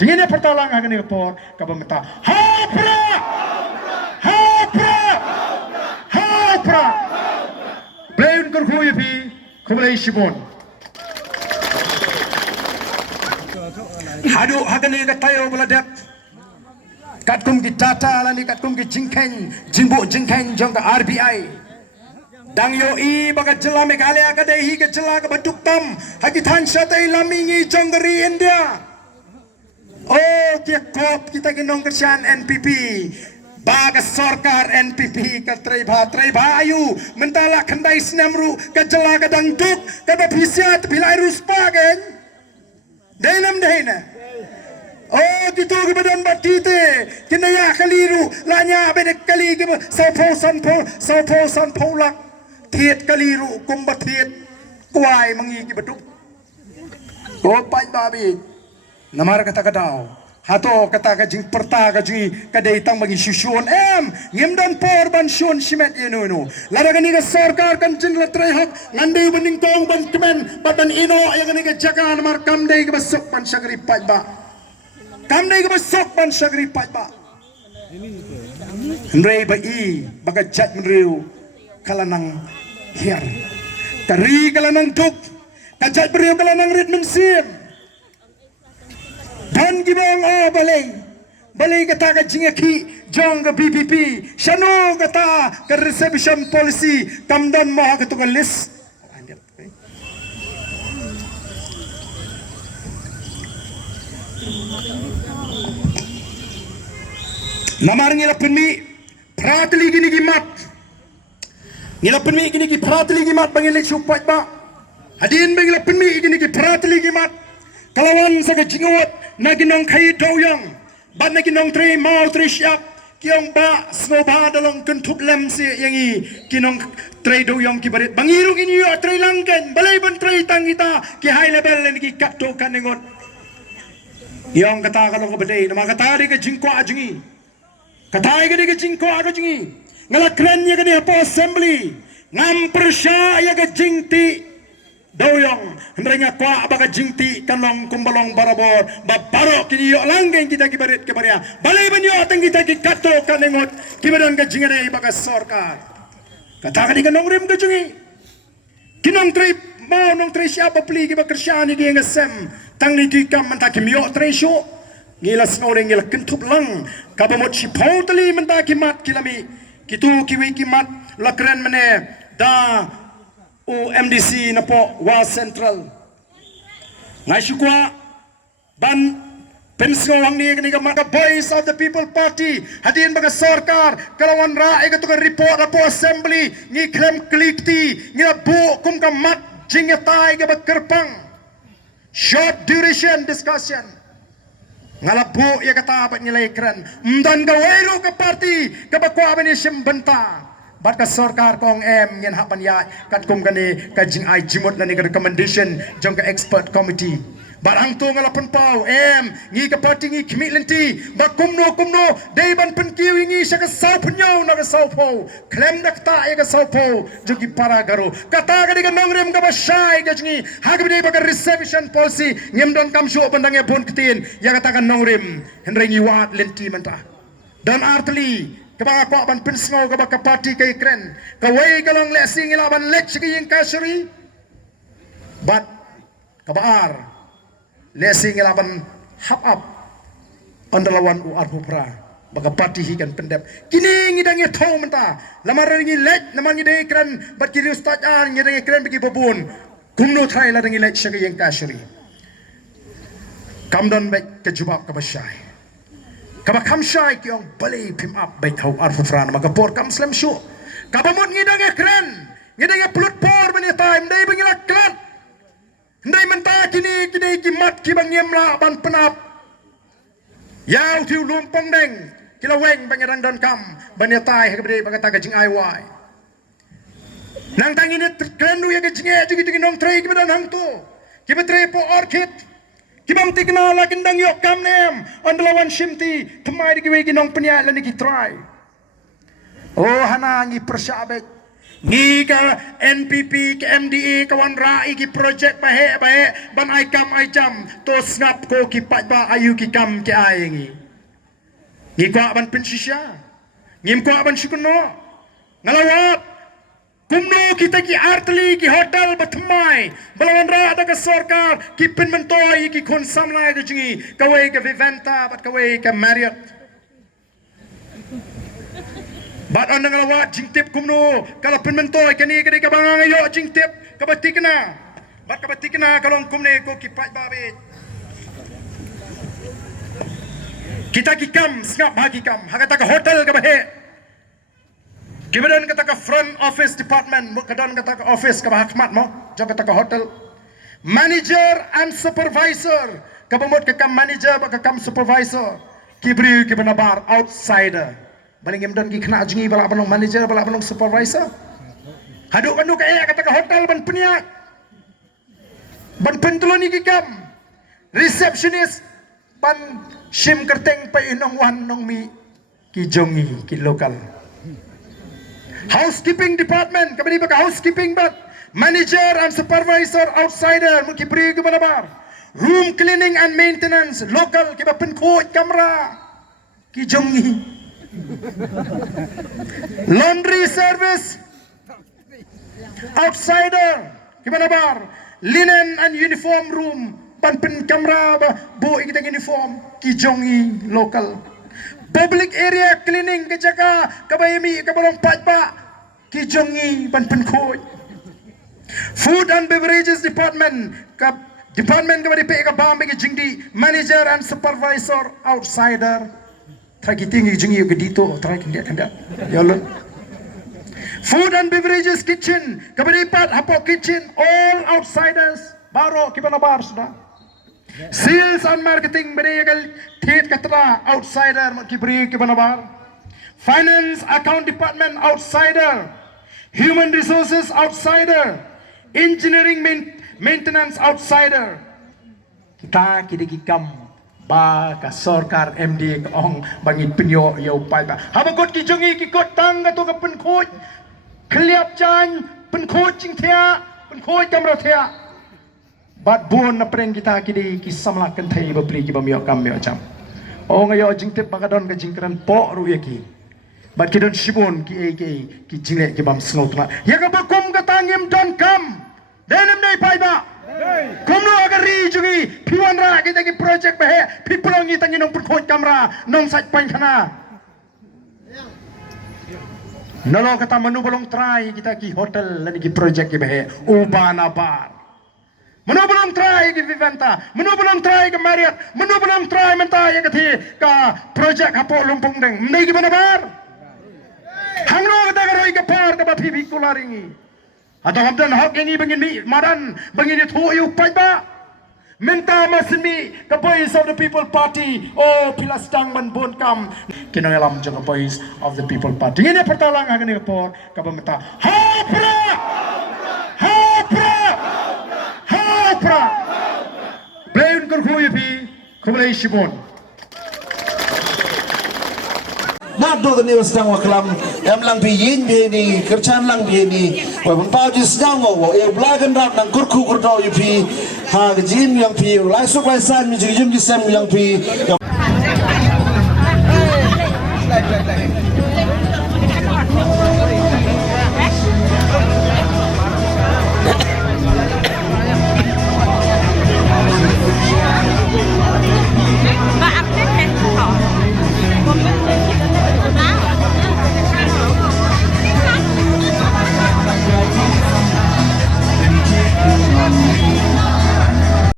Ingin pertolongan akan dikepor kabamata. Hapra, hapra, hapra. Belayan kerhuya pi kubelai shibon. Hadu akan dikatayo beladap. Katkum ki tata lani katkum ki jingken jingbo jingken jong ka RBI. Dang yo i baga jela Meghalaya ka dehi ka jela ka baduk tam hagi than satai lamingi jonggeri India. Oh kia kop kita ginong kerjaan NPP baga sorkar NPP ka treba ayu mentala kandai sinamru ka jela ka dangduk ka bapisiat bilai ruspa kan dainam daina. Oh gitu ke badan batite kinaya kaliru lanya bedek kali ke saupo sanpo lak thiet kaliru kumbat thiet kuai mangi ki baduk ko pai babi namar kata kadau hato kata ka jing perta ka jing kadai tang bagi susun ngimdan por ban sun simet inu lara kani ka sarkar kan jing latre hak ngandai bening kong ban kemen badan ino yang kani ka jaga namar kamdai ka basuk ban sagri pai ba kamdai ka basuk ban sagri pai ba Hendrai bai baga jat menriu kalanang hiar kari kalanang duk kajat beriu kalanang ritmen sim dan gibang balai kata ka jingaki jong ka BPP shano kata ka reception policy kamdan maha ketukan list namar ngilapin mi pratli gini gimat ngilapin mi gini gi pratli gimat bangile supat ba hadin bangilapin mi gini gi pratli gimat kalawan sa kajingot na ginong kayo doyang bat na ginong tre mau tre siap kiyong ba snoba dalong kentup lem si yangi kinong tre doyang kibarit bangirong inyo tre langken balay ban tre tang kita ki high level ni ki kapto kaningot yung kata kalong kabade na mga katari ka jingko ajungi katay ka di ka jingko ajungi ngalakran niya ka niya po assembly ngampersya ya ka jingti doyong hendaknya kwa abaga jingti kanong kumbalong barabor babaro kini yo langgeng kita kibarit kibaria balai banyo ateng kita ki kato kanengot kibaran ka jingare baga sorkar kata ka di kanong rim ka jungi kinong trip mau nong tre siapa pli ki bakersyani ki ngasem tang ni ki kam manta ki myo tre syo ngilas ngoreng ngil kentup lang kabamot si pautali manta ki mat kilami kitu kiwi ki mat lakren mene da MDC na po was central ngasyukwa ban pensawang ni kaniga mga voice of the people party hadin baga sarkar kalawan ra ay katukan report na po assembly ni klem klikti ni bu kum ka mat jingatay ka bagkerpang short duration discussion ngalabu ya kata abat nilai keren mdan gawero ka party kabakwa ni simbenta bat ka sarkar kong yan hapan ya kat kum kani kajing ay jimot na ni recommendation jong ka expert committee barang to ngalapan pau ngi ka party ngi kimilenti ba kumno day ban penkiw ngi sa ka saupunyaw na ka saupo klem na kta ay ka saupo jogi para garo kata ka di ka nongrem ka ba shy ka jingi hagbi ba ka reception policy ngem don kam syo bandang ya bon kitin ya kata ka nongrem hendray ngi wat lenti manta dan artli kabang ako ban pinsngaw kabang kapati kay kren kaway kalong lesing ilaban lech kayong kasuri but kabaar lesing ilaban hap up andalawan u arhupra baka pati hikan pendep kini ngidang ito menta lamar ngi lech naman ngi kren bat kiri ustad ngi kren bagi babun kumno try la ngi lech kayong kasuri kamdan bek kejubab kabasyay kaba kamshay kiyong balay pim up baik hau arfu fran magapor kam slam show kabamot ngidang ekran ngidang pulut por bani time day bangila klat nday menta kini kimat kibang yemla ban penap yaw tiu lumpong deng kila weng bangirang don kam bani tay kabade bangata gajing iy nang tangini krendu ya gajing jigi nong tray kibadan hang tu kibatre po orchid kibam tikna la kendang yok kamnem andalawan shimti thamai di kiwi ginong penya la ni kitrai oh hana ngi persabek Ngi ka NPP ke MDA kawan rai ki projek bahe ban ai kam ai jam to snap ko ki pat ba ayu ki kam ki ai ngi. Ngi kwa ban pensisya. Ngim kwa ban sikuno. Ngalawat kumno kita ki artli ki hotel batmai balawan ra ada ka sarkar ki pinmentoi ki kon samlai ke jingi kawai ke Vivanta bat kawai ke Marriott. Bat anda ngalawat jingtip kumno kalau penmentoi kani kani kabang ayo jingtip kabatikna bat kabatikna kalau kumne ko kipat babit kita kikam snap bagi kam hakata ka hotel ka bahe kemudian kata ka front office department kemudian kata ka office ka hakmat mo jog kata ka hotel manager and supervisor kabamot ka kam manager ba ka kam supervisor kibri kibanabar outsider baling emdan ki kena jingi bala panong manager bala panong supervisor haduk kandu kaya kata ka hotel ban peniak ban pentuloni ki kam receptionist ban sim kerteng pa inong wan nong mi ki jongi ki lokal housekeeping department kabadi ba ka housekeeping bat manager and supervisor outsider mo ki pri ki banabar room cleaning and maintenance local ki ba penko kamera ki jongi laundry service outsider gimana bar linen and uniform room panpen kamera bu kita uniform kijongi local public area cleaning kejaka kabayami kabalong patpa kijongi panpen koi food and beverages department department kabadi pe ka bambe jingdi manager and supervisor outsider Traki tinggi jengi ke dito, traki kandak. Yalon. Food and beverages kitchen, kabadipat hapo kitchen, all outsiders. Baro kibana bar sudah. Sales and marketing beregal tit katra outsider kibri kibana bar. Finance account department outsider. Human resources outsider. Engineering maintenance outsider. Kita kidikikam ba ka sarkar MD ka ong bangit pinyo yaw pai ba habakot ki jongi ki kot tang ka to ka penkhoj kliap chan penkhoj ching thia penkhoj kamra thia bat bon na preng kita ki ki samla kan thai ba pri ki ba myo kam myo cham o ngayo jingtep bakadon ka jingkran po ru ki bat ki don shibon ki ki jingle ki bam snotna ya ka ba kum ka tangim don kam denem nei pai ba kumno agar ri jungi piwan ra kita ki project bahe pipulongi tangi nong perkhoj kamera nong sat pain khana nalo kata manu bolong try kita ki hotel lagi ki project ki bahe ubana bar manu bolong try ki Vivanta manu bolong try ki Marriott manu bolong try menta ya kathi ka project hapo lumpung deng nei ki bana bar hangno kata garoi ka par ka ba phi kularingi atau hamdan hak yang bangin mi maran bangin itu yu pai ba menta masmi ka voice of the people party oh pilas tang ban bon kam kinoyalam jang voice of the people party ini pertalang agani por ka bamenta hapra hapra hapra blain kur khuye pi khublai shibon Nado the news tang waklam em lang pi yin be ni kerchan lang be ni wa bang pau dis dang wo e blagan rap nang kurku kurdo yu pi ha jin yang pi lai suk lai san mi jim ki sem yang pi